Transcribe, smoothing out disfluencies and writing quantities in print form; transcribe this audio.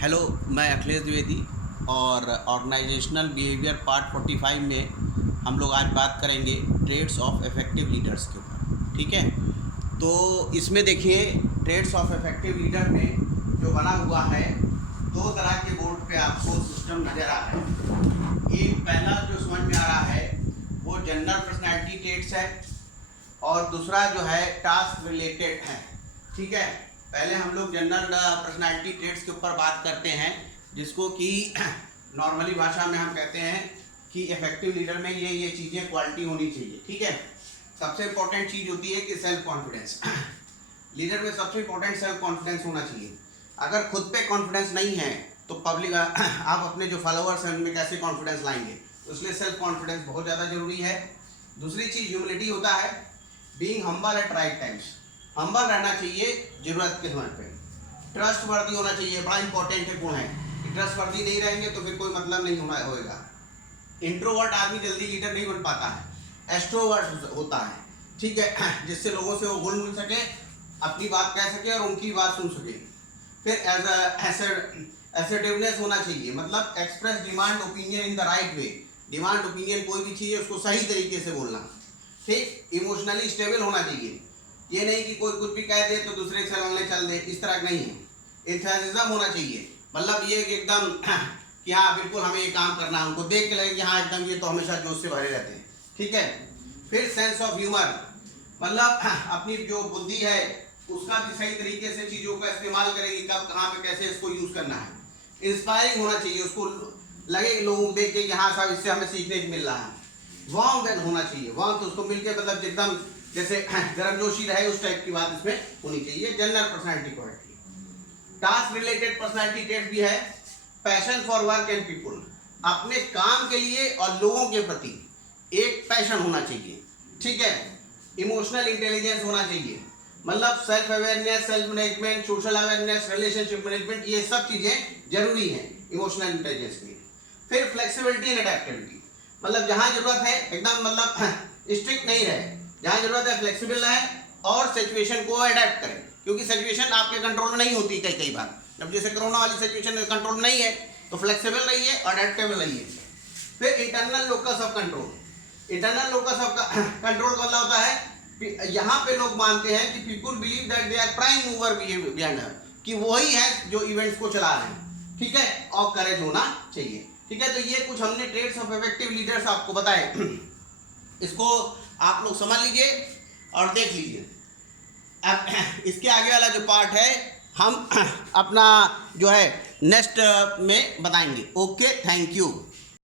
Hello, मैं अखिलेश द्विवेदी और organisational behaviour part 45 में हम लोग आज बात करेंगे ट्रेड्स ऑफ इफेक्टिव लीडर्स के ऊपर। ठीक है, तो इसमें देखिए ट्रेड्स ऑफ इफेक्टिव लीडर में जो बना हुआ है दो तरह के बोर्ड पे आपको सिस्टम नज़र आ रहा है। एक पहला जो समझ में आ रहा है वो जनरल पर्सनैलिटी ट्रेड्स है और दूसरा जो है टास्क रिलेटेड है। ठीक है, पहले हम लोग जनरल पर्सनैलिटी ट्रेड्स के ऊपर बात करते हैं, जिसको कि नॉर्मली भाषा में हम कहते हैं कि इफेक्टिव लीडर में ये चीज़ें क्वालिटी होनी चाहिए। ठीक है, सबसे इंपॉर्टेंट चीज़ होती है कि सेल्फ कॉन्फिडेंस। लीडर में सबसे इंपॉर्टेंट सेल्फ कॉन्फिडेंस होना चाहिए। अगर खुद पे कॉन्फिडेंस नहीं है तो पब्लिक आप अपने जो फॉलोअर्स हैं उनमें कैसे कॉन्फिडेंस लाएंगे, तो इसलिए सेल्फ कॉन्फिडेंस बहुत ज़्यादा जरूरी है। दूसरी चीज़ ह्यूमिलिटी होता है, being humble at right times. Humble रहना चाहिए जरूरत के समय पे। ट्रस्टवर्दी होना चाहिए, बड़ा इंपॉर्टेंट है गुण है। ट्रस्टवर्दी नहीं रहेंगे तो फिर कोई मतलब नहीं होएगा। इंट्रोवर्ट आदमी जल्दी लीडर नहीं बन पाता है, एक्सट्रोवर्ट होता है। ठीक है, जिससे लोगों से वो गुण मिल सके, अपनी बात कह सके और उनकी बात सुन सके। फिर एसर्टिवनेस होना चाहिए, मतलब express demand opinion in the right way. Demand opinion कोई भी चीज़ है उसको सही तरीके से बोलना। ठीक, इमोशनली स्टेबल होना चाहिए, ये नहीं कि कोई कुछ भी कह दे तो दूसरे से लड़ने चल दे, इस तरह नहीं है। एंथुसियाज्म होना चाहिए, मतलब ये कि एकदम कि हाँ बिल्कुल हमें ये काम करना है, उनको देख के लगे कि हाँ एकदम ये तो हमेशा जोश से भरे रहते हैं। ठीक है, फिर सेंस ऑफ ह्यूमर, मतलब अपनी जो बुद्धि है उसका भी सही तरीके से चीज़ों का इस्तेमाल करेगी, कब कहाँ पे कैसे इसको यूज़ करना है। इंस्पायरिंग होना चाहिए, उसको लगे लोगों को देख के कि हाँ साहब इससे हमें सीखने को मिल रहा है। वार्म वेल होना चाहिए, वार्म तो उसको मिलके मतलब एकदम जैसे गर्मजोशी रहे उस टाइप की बात इसमें होनी चाहिए। General personality quality. Task related personality trait भी है, passion for work and people. अपने काम के लिए और लोगों के प्रति एक पैशन होना चाहिए। ठीक है, इमोशनल इंटेलिजेंस होना चाहिए, मतलब self awareness, self management, social awareness, relationship management, ये सब चीज़ें जरूरी हैं इमोशनल इंटेलिजेंस में। फिर फ्लेक्सिबिलिटी एंड अडेप्टेबिलिटी, मतलब जहाँ जरूरत है एकदम मतलब स्ट्रिक्ट नहीं रहे, जहाँ जरूरत है फ्लेक्सिबल रहे और सिचुएशन को अडेप्ट करें, क्योंकि सिचुएशन आपके कंट्रोल में नहीं होती कई बार। जब जैसे कोरोना वाली सिचुएशन में कंट्रोल में नहीं है तो फ्लेक्सिबल रहिए और अडेप्टेबल रहिए। फिर internal locus of control. Internal locus of control का मतलब होता है यहाँ पे लोग मानते हैं कि people believe that they are prime mover behind हर, कि वही है जो इवेंट्स को चला रहे हैं। ठीक है, और करेज होना चाहिए। ठीक है, तो ये कुछ हमने ट्रेड्स ऑफ इफेक्टिव लीडर्स आपको बताए, इसको आप लोग समझ लीजिए और देख लीजिए। अब इसके आगे वाला जो पार्ट है हम अपना जो है नेक्स्ट में बताएंगे। Okay, thank you.